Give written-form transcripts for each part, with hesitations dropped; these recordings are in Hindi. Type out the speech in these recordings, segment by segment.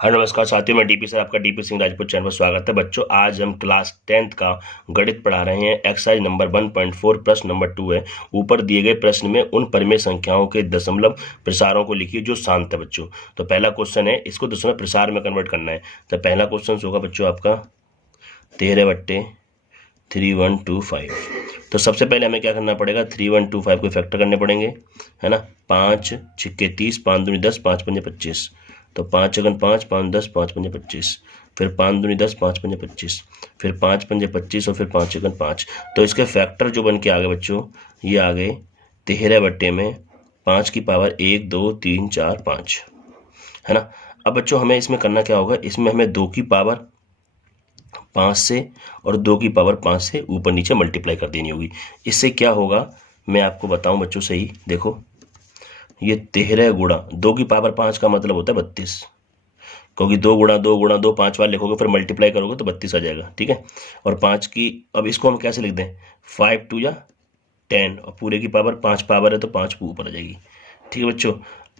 हाँ नमस्कार साथियों, मैं डीपी सर आपका डीपी सिंह राजपूत चैनल पर स्वागत है। बच्चों आज हम क्लास 10th का गणित पढ़ा रहे हैं। एक्सरसाइज नंबर 1.4 प्रश्न नंबर 2 है। ऊपर दिए गए प्रश्न में उन परिमेय संख्याओं के दशमलव प्रसारों को लिखिए जो शांत है। बच्चों तो पहला क्वेश्चन है, इसको दशमलव प्रसार में कन्वर्ट करना है। तो पहला क्वेश्चन होगा बच्चों आपका 13/3125। तो सबसे पहले हमें क्या करना पड़ेगा, 3125 को फैक्टर करने पड़ेंगे, है ना। 5 छिक्के 30, 5 दूनी 10, 5 पंजे 25। तो 5 चौगन 5, 5 10, 5 पंजे 25। फिर 5 दूनी 10, 5 पंजे 25। फिर 5 पंजे 25 और फिर 5 चौगन 5। तो इसके फैक्टर जो बन के आ गए बच्चों, ये आ गए 13/5 की पावर 1 2 3 4 5, है ना। अब बच्चों हमें इसमें करना क्या होगा, इसमें हमें 2 की पावर 5 से और 2 की पावर 5 से ऊपर नीचे मल्टीप्लाई कर देनी होगी। इससे क्या होगा मैं आपको बताऊं बच्चों, सही देखो, ये 13 गुणा 2 की पावर 5 का मतलब होता है 32, क्योंकि 2 गुणा 2 गुणा 2 5 बार लिखोगे फिर मल्टीप्लाई करोगे तो 32 आ जाएगा, ठीक है। और 5 की, अब इसको हम कैसे लिख दें, 5 2 या 10 और पूरे की पावर 5 पावर है तो 5 को ऊपर आ जाएगी, ठीक है बच्चों।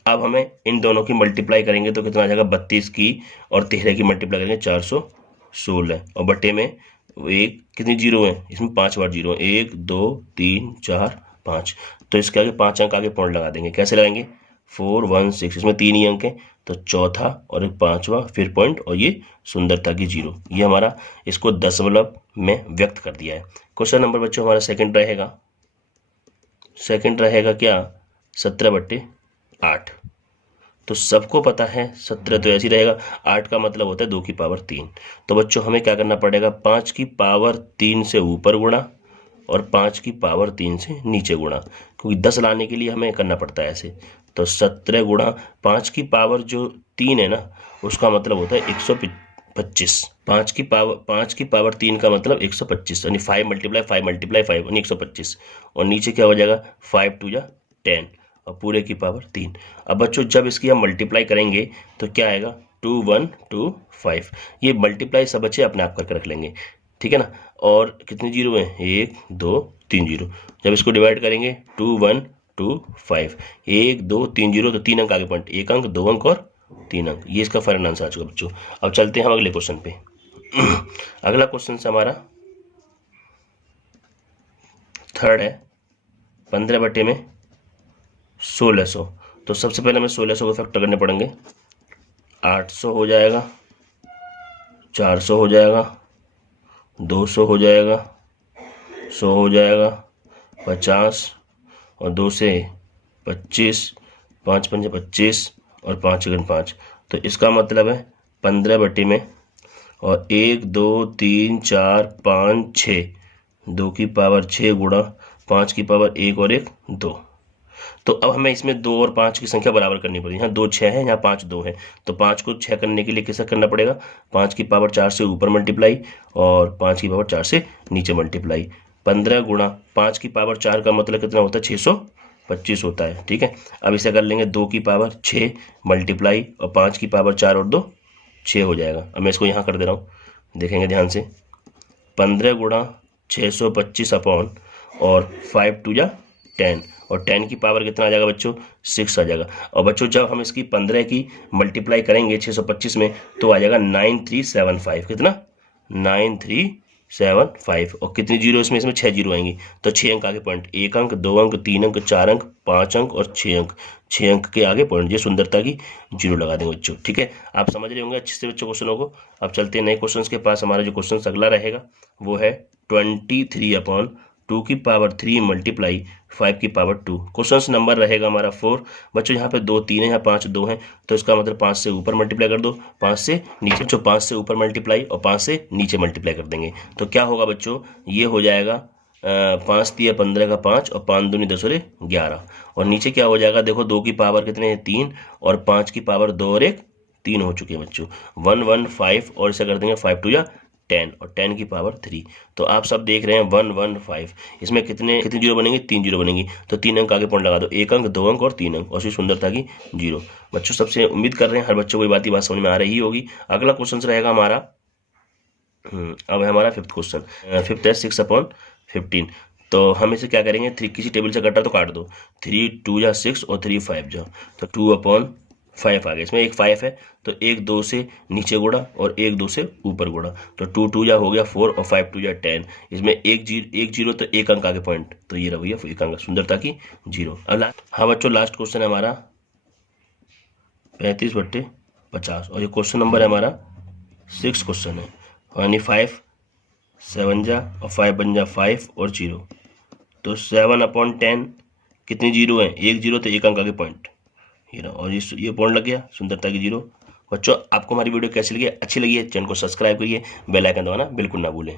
अब हमें इन दोनों की मल्टीप्लाई करेंगे तो कितना आ जाएगा, 32 की और 13 की मल्टीप्लाई करेंगे 416, और बटे में एक कितनी जीरो है, इसमें 5 बार जीरो, 1 2 3 4 5। तो इसके आगे 5 अंक आगे पॉइंट लगा देंगे। कैसे लगाएंगे, 4 1 6, इसमें 3 ही अंक है तो चौथा और एक पांचवा फिर पॉइंट और ये सुंदरता की जीरो। ये हमारा इसको दशमलव में व्यक्त कर दिया है। क्वेश्चन नंबर बच्चों हमारा सेकंड रहेगा क्या, 17/8। तो सबको पता है 17 तो ऐसे ही रहेगा, 8 का मतलब होता है 2 की पावर 3। तो बच्चों हमें क्या करना पड़ेगा, 5 की पावर 3 से ऊपर गुणा और 5 की पावर 3 से नीचे गुणा, क्योंकि 10 लाने के लिए हमें करना पड़ता है ऐसे। तो 17 गुणा 5 की पावर जो 3 है ना, उसका मतलब होता है 125। 5 की पावर 3 का मतलब 125, यानी 5 मल्टीप्लाई 5 मल्टीप्लाई 5 यानी 125। और नीचे क्या हो जाएगा, 5 2 या 10 और पूरे की पावर 3। अब बच्चों जब इसकी हम मल्टीप्लाई करेंगे तो क्या आएगा, 2 1 2 5। ये मल्टीप्लाई सब बच्चे अपने आप करके रख लेंगे, ठीक है ना। और कितने जीरो हैं, 1 2 3 जीरो। जब इसको डिवाइड करेंगे 2 1 2 5, 1 2 3 जीरो, तो 3 अंक आगे पॉइंट, 1 अंक 2 अंक और 3 अंक। ये इसका फाइनल आंसर आ चुका बच्चों। अब चलते हैं हम अगले क्वेश्चन पे। अगला क्वेश्चन से हमारा थर्ड है, 15/1600। तो सबसे पहले हमें 1600 को फैक्टर करने पड़ेंगे। 800 हो जाएगा, 400 हो जाएगा, 200 हो जाएगा, 100 हो जाएगा, 50 और 2 से 25, 5 पंजे 25 और 5 गुण 5। तो इसका मतलब है 15 में और 1 2 3 4 5 6, 2 की पावर 6 गुणा 5 की पावर 1 और 1 2। तो अब हमें इसमें 2 और 5 की संख्या बराबर करनी पड़ेगी। यहाँ 2 6 है, यहाँ 5 2 है। तो 5 को 6 करने के लिए कैसा करना पड़ेगा, 5 की पावर 4 से ऊपर मल्टीप्लाई और 5 की पावर 4 से नीचे मल्टीप्लाई। 15 गुणा 5 की पावर 4 का मतलब कितना होता है, 625 होता है, ठीक है। अब इसे कर लेंगे 2 की पावर 6 मल्टीप्लाई और 5 की पावर 4 और 2 6 हो जाएगा। अब मैं इसको यहाँ कर दे रहा हूँ, देखेंगे ध्यान से। 15 गुणा 625 अपॉन और 5 2 या 10, और 10 की पावर कितना आ जाएगा बच्चों, 6 आ जाएगा। और बच्चों जब हम इसकी 15 की मल्टीप्लाई करेंगे 625 में तो आ जाएगा 9375। कितना, 9375। और कितनी जीरो इसमें 6 जीरो आएंगी। तो 6 अंक आगे पॉइंट, 1 अंक 2 अंक 3 अंक 4 अंक 5 अंक और 6 अंक। 6 अंक के आगे पॉइंट, ये सुंदरता की जीरो लगा देंगे बच्चों, ठीक है। आप समझ रहे होंगे अच्छे से बच्चों क्वेश्चनों को। अब चलते हैं नए क्वेश्चन के पास। हमारा जो क्वेश्चन अगला रहेगा वो है 23/2 की पावर 3 मल्टीप्लाई 5 की पावर 2। क्वेश्चन नंबर रहेगा हमारा 4। बच्चों यहाँ पे 2 3 है, यहाँ 5 2 है, तो इसका मतलब 5 से ऊपर मल्टीप्लाई कर दो, 5 से नीचे। बच्चों 5 से ऊपर मल्टीप्लाई और 5 से नीचे मल्टीप्लाई कर देंगे तो क्या होगा बच्चों, ये हो जाएगा 5 3 15 का 5 और 5 दूनी 10 और 11। और नीचे क्या हो जाएगा, देखो 2 की पावर कितने हैं, 3 और 5 की पावर 2 और 1 3 हो चुके हैं बच्चों। 115 और इसे कर देंगे 5 2 या 10 और 10 की पावर 3। तो आप सब देख रहे हैं 115। इसमें कितनी जीरो बनेंगी, 3 जीरो बनेंगी। तो 3 अंक आगे पॉइंट लगा दो, 1 अंक 2 अंक और 3 अंक, और उसकी सुंदरता की जीरो। बच्चों सबसे उम्मीद कर रहे हैं हर बच्चों को ये बात समझ में आ रही होगी। अगला क्वेश्चन रहेगा हमारा, अब है हमारा फिफ्थ क्वेश्चन। फिफ्थ है 6/15। तो हम इसे क्या करेंगे, किसी टेबल से कटा तो काट दो, 3 2 या 6 और 3 5 जा, तो 2/15 5 आ गया। इसमें एक 5 है तो एक 2 से नीचे गुणा और एक 2 से ऊपर गुणा, तो 2 2 जा हो गया 4 और 5 2 जा 10। इसमें एक जीरो तो एक अंक आगे पॉइंट, तो ये रहा भैया एक अंक, सुंदरता की 0। अब हाँ बच्चों, लास्ट क्वेश्चन है हमारा 35/50 और ये क्वेश्चन नंबर है हमारा 6 क्वेश्चन है, यानी 5 7 जा और 5 बन जा 5 और 0, तो 7/10 कितनी जीरो है, एक जीरो तो एक अंक आगे पॉइंट, ये रहा। और ये पॉइंट लग गया, सुंदरता की 0। बच्चों आपको हमारी वीडियो कैसी लगी, अच्छी लगी है, चैनल को सब्सक्राइब करिए, बेल आइकन दबाना बिल्कुल ना भूलें।